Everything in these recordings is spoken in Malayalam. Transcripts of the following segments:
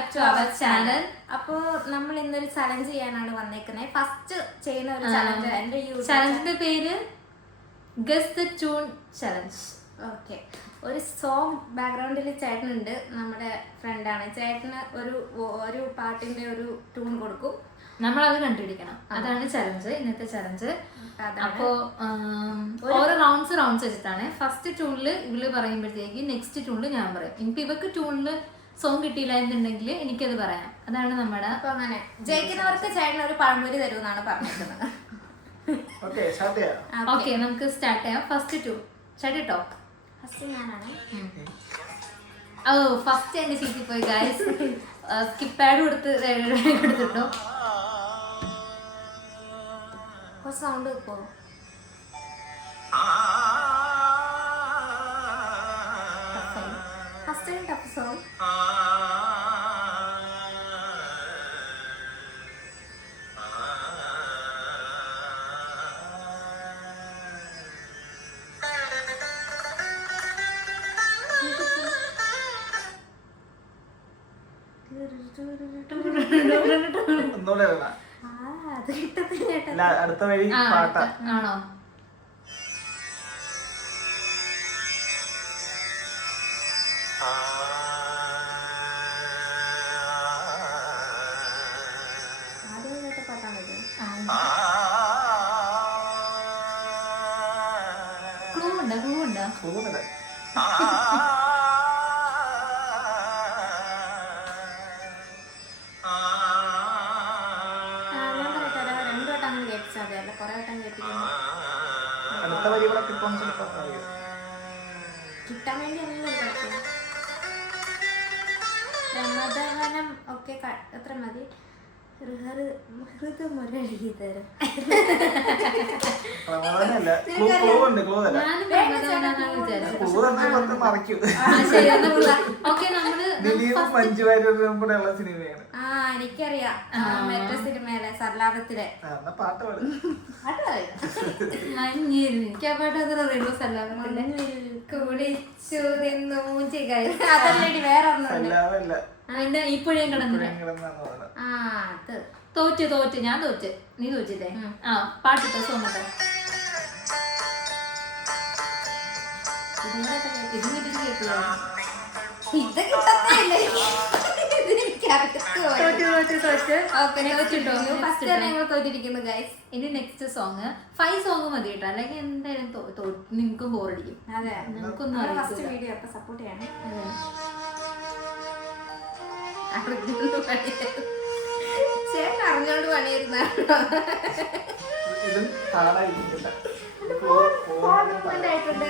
Back to our channel. അപ്പോൾ നമ്മൾ ഇന്നൊരു ചലഞ്ച് ചെയ്യാനാണ് വന്നേക്കുന്നത്. ഫസ്റ്റ് ചെയ്യുന്ന ഒരു ചലഞ്ച് എൻ്റെ ചലഞ്ചിന്റെ പേര് guess the tune challenge. Okay, ഒരു സോങ് ബാക്ക്ഗ്രൗണ്ടിൽ ചേട്ടനുണ്ട്, നമ്മുടെ ഫ്രണ്ടാണ്. ചേട്ടന് ഒരു പാട്ടിന്റെ ഒരു ട്യൂൺ കൊടുക്കും, നമ്മളത് കണ്ടുപിടിക്കണം. അതാണ് ചലഞ്ച്, ഇന്നത്തെ ചലഞ്ച്. അപ്പോ ഓരോ റൗണ്ട്സ് വെച്ചിട്ടാണ്. ഫസ്റ്റ് ട്യൂണില് ഇവള് പറയുമ്പോഴത്തേക്ക് നെക്സ്റ്റ് ട്യൂണില് ഞാൻ പറയും. ഇനിയിപ്പോ ഇവക്ക് ട്യൂണില് സോങ് കിട്ടിയില്ല എന്നുണ്ടെങ്കിൽ എനിക്കത് പറയാം. അതാണ് നമ്മുടെ. അപ്പൊ അങ്ങനെ ജയിക്കുന്നവർക്ക് ചേട്ടൻ ഒരു പഴംപൊരി തരുമെന്നാണ് പറഞ്ഞിരിക്കുന്നത്. ഓക്കെ, നമുക്ക് സ്റ്റാർട്ട് ചെയ്യാം. ഫസ്റ്റ് ട്യൂൺ സ്റ്റാർട്ട് ചെയ്തോ. ഫസ്റ്റ് ഞാനാണ്. ഓ, ഫസ്റ്റ് എന്റെ സീറ്റിൽ പോയി ഗൈസ്. Skip pad കൊടുത്തിട്ടോ. കുറച്ച് സൗണ്ട് വെക്കോ? First tough song. അടുത്ത വഴി പാട്ട ആണോ? ക്ലൂ ഉണ്ടോ? അടുത്ത വരി കൂടെ കിട്ടാൻ വേണ്ടി രമദവനം ഒക്കെ എത്ര മതി? ഹൃദമുരളീധരം. സിനിമയാണ്. എനിക്കറിയാം, മറ്റേ സിനിമയിലെ സർലാപത്തിലെ പാട്ട് എനിക്ക് ആ പാട്ട് അത്ര അറിയുള്ളൂ. സല്ലാപത്തിലെ കുളിച്ചു നിന്നു അതല്ലേ വേറെ ഒന്നുമില്ല. അതിന്റെ ഈ പുഴയും കിടന്നില്ല. തോറ്റ് ഞാൻ തോറ്റ്, നീ തോറ്റില്ലേ? ആ, പാട്ടിട്ടോ സോങ്ങട്ടെ. ഇനി നെക്സ്റ്റ് സോങ് 5 സോങ് മതി കേട്ടോ, അല്ലെങ്കിൽ എന്തായാലും നിങ്ങൾക്കും ബോറടിക്കും. അതെ, നമുക്കൊന്നും ഫസ്റ്റ് വീഡിയോ അപ്പൊ സപ്പോർട്ട് ചെയ്യണം. ചേട്ടൻ അറിഞ്ഞോണ്ട് പണിയിരുന്നായിട്ടുണ്ട്.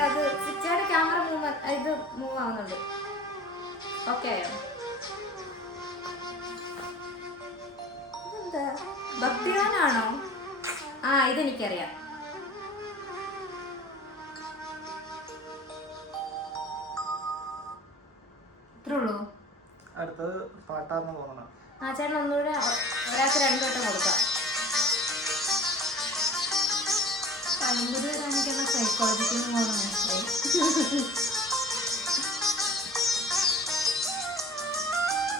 അത് ചേട്ടൻ ക്യാമറ ഇത് മൂവ് ആവുന്നുണ്ട്. ഓക്കെ ആയോ? ഇതെന്താ ഭക്തിഗാനാണോ? ഇതെനിക്കറിയാം. ഇത്രേ ഉള്ളൂ. അടുത്തത് പാട്ടാന്ന് തോന്നണം. ചേട്ടൻ ഒന്നുകൂടെ ഒരാൾക്ക് 2 വട്ടം കൊടുക്കാം. പഴംപൊരി വരാനിക്കുള്ള സൈക്കോളജിക്കൽ പോകണം മനസ്സിലായി.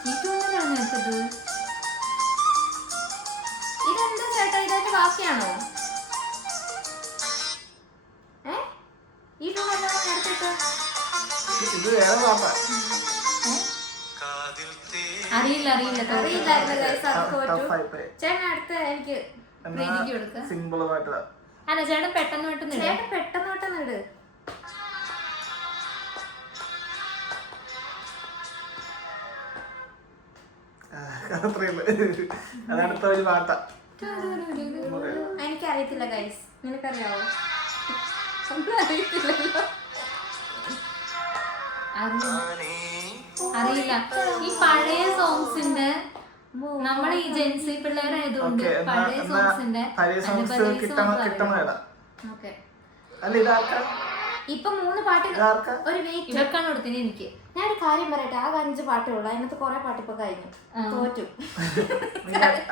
ഈ ട്യൂണിലാണ് വെച്ചത്. ഇതെന്താ ചേട്ടാ, ഇതിന്റെ ബാക്കിയാണോ? ഈ ട്യൂൺ എടുത്തിട്ട് ഇത് വേറെ പാട്ടാ. ചേട്ടൻ അടുത്ത എനിക്ക് സിമ്പിൾ പാട്ട്. അല്ല, ചേട്ടൻ പെട്ടെന്ന് ഇട്. അതടുത്ത ഒരു പാട്ട. എനിക്കറിയത്തില്ല ഗൈസ്, നിനക്കറിയാവോ? അറിയത്തില്ലല്ലോ. അറിയില്ല. ഈ പഴയ സോങ്സിന്റെ, നമ്മുടെ ഈ ജെൻസി പിള്ളേരായതുകൊണ്ട് പഴയ സോങ്സിന്റെ ഇപ്പൊ 3 പാട്ട് ഒരു ഇവർക്കാണ് കൊടുത്തത്. എനിക്ക് ഞാനൊരു കാര്യം പറയട്ടെ, ആകെ 5 പാട്ടേ ഉള്ളൂ. അതിനകത്ത് കുറെ പാട്ട് ഇപ്പൊ കഴിഞ്ഞു. തോറ്റു.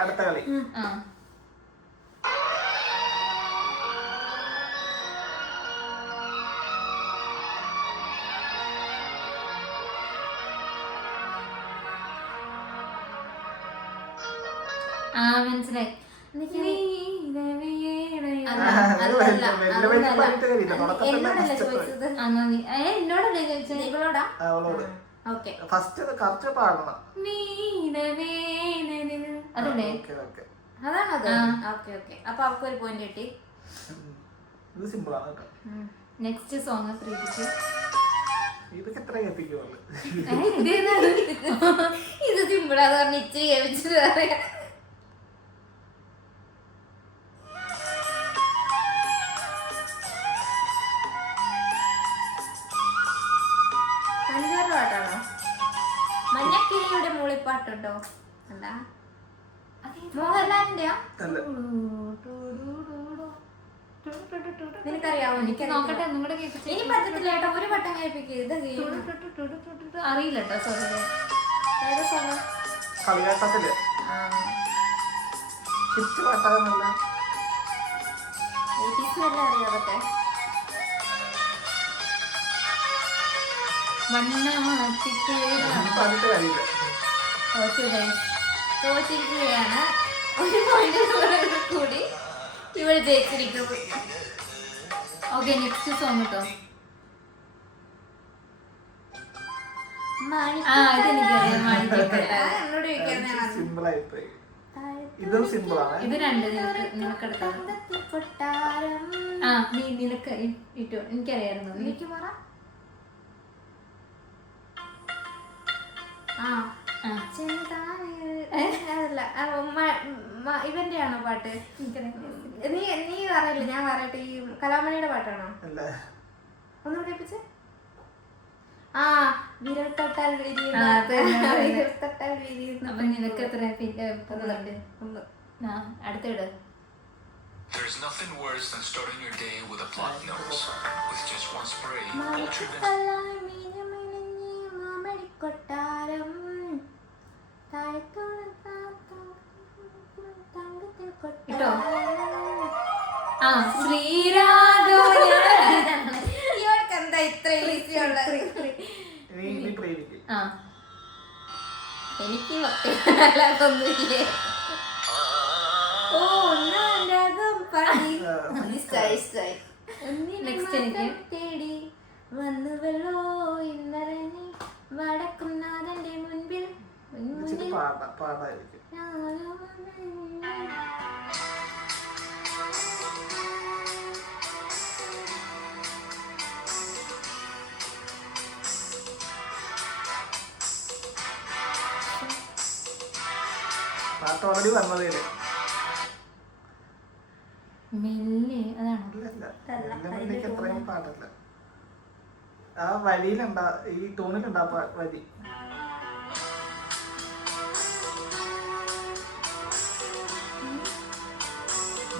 അടുത്ത കളി. ആ മനസ്സിലായി. എന്നോടല്ലേ ചോദിച്ചത്? എന്നോടല്ലേ ചോദിച്ചത്? ഇവളോടാ? അവളോട് ഓക്കെ. ഫസ്റ്റ് കറക്റ്റ് പാടണം. അതല്ലേ? Okay okay. അതാണത്. Okay okay. അപ്പൊ അവൾക്കൊരു പോയിന്റ് കിട്ടി. ഇത് സിമ്പിൾ ആണ് കേട്ടോ. നെക്സ്റ്റ് സോങ് പ്രീതിക്ക്. ഇതൊക്കെ എത്ര എത്തിക്കുള്ളൂ. ഇത് സിമ്പിൾ അത് പറഞ്ഞ് ഇച്ചിരി കേൾപ്പിച്ചത് പറയാം. അഞ്ചാറ് പാട്ടാണോ? മഞ്ഞക്കിളിയുടെ മൂളിപ്പാട്ടുണ്ടോ? എന്താ മോഹൻലാലിന്റെയാ? അല്ല. നിനക്കറിയാവോ? എനിക്ക് നോക്കട്ടെ നിങ്ങളുടെ കേൾപ്പിച്ചു. ഇനി പറ്റത്തില്ല കേട്ടോ, ഒരു വട്ടം കേൾപ്പിക്കുക. ഇത് അറിയില്ല കേട്ടോ, സോറി. ഏതാ സോങ്? കളിയാട്ടത്തില് ഹിറ്റ് പാട്ടാകുന്നില്ല. അറിയാതൊക്കെ പാടിട്ട് കഴിയില്ല. തോറ്റിരിക്കുകയാണ്. ഒരു പോയിന്റ് കൂടി ഇവൾ ജയിച്ചിരിക്കുന്നു. ഓക്കെ, നെക്സ്റ്റ് സോങ് കേട്ടോ. ഇതെനിക്കറിയാം. എന്നോട് ചോദിക്കാൻ സിമ്പിൾ ആയിപ്പോയി. ഇതും സിമ്പിൾ ആണ്. ഇത് രണ്ട് നിനക്കെടുക്കാം. ആ നിനക്ക് ഇട്ടോ, എനിക്കറിയായിരുന്നു. എനിക്ക് പറ. ഇവന്റെ ആണോ പാട്ട്? നീ പറയല്ലേ, ഞാൻ പറയട്ടെ. ഈ കലാമണിയുടെ പാട്ടാണോ? ഒന്നും കേൾപ്പിച്ചേ. ആ വിരൽ തൊട്ടാൽ അപ്പൊ നിനക്ക് എത്ര അടുത്തിട്. There's nothing worse than starting your day with a blocked nose. With just one spray, Ultraviolet. കൊട്ടാരം ഇട്ടോ. ആ ശ്രീരാഘവ. ഇവൾക്ക് എന്താ ഇത്ര ഈസി ഉള്ളത്? ആ എനിക്ക് അല്ലാതൊന്നുമില്ലേ. ഓ നെക്സ്റ്റ് എനിക്ക് തേടി വന്നുവല്ലോ ഇന്നറിഞ്ഞ് വടക്കും നാഥന്റെ മുൻപിൽ പാടായിരിക്കും. പാട്ട് ഓൾറെഡി വന്നതേ. മെല്ലെ അതാണോ? എത്രയും പാട്ടല്ല. ആ വരിയിലുണ്ടാ, ഈ ടൂണിലുണ്ടാ വരി.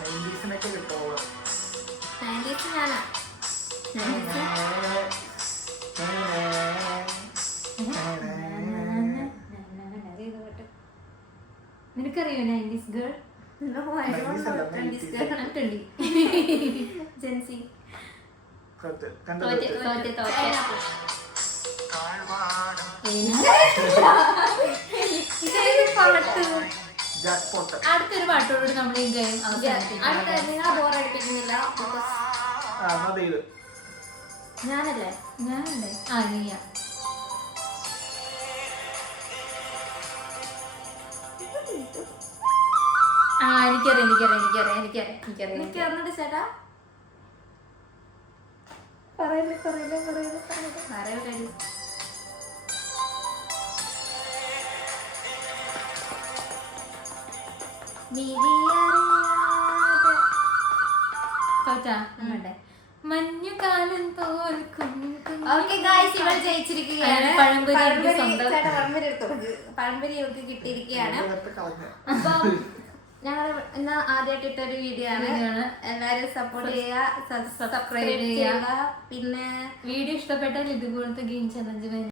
നയൻറ്റീസിനൊക്കെ കിട്ടുമോ? നിനക്കറിയോ 90s ഗേൾ? ജെൻസി. അടുത്തൊരു പാട്ടോട് നമ്മൾ ഈ ഗെയിം ബോറടിപ്പിക്കുന്നില്ല. ഞാനല്ലേ? ഞാനല്ലേ? ആ നീയാ. ആ എനിക്കറിയാം. ചേട്ടാ പറയല്ലേ. മഞ്ഞുകാലം തോൽക്കും. ഓക്കെ ഗായ്സ്, ഇവൾ ജയിച്ചിരിക്കുകയാണ്. പഴംപൊരി ഇവർക്ക് കിട്ടിയിരിക്കുകയാണ്. അപ്പൊ ഞങ്ങൾ ഇന്ന് ആദ്യമായിട്ട് ഇട്ടൊരു വീഡിയോ ആണ്. എല്ലാവരും സപ്പോർട്ട് ചെയ്യുക, സബ്സ്ക്രൈബ് ചെയ്യുക. പിന്നെ വീഡിയോ ഇഷ്ടപ്പെട്ടാൽ ഇതുപോലത്തെ ഗെയിം ചലഞ്ച്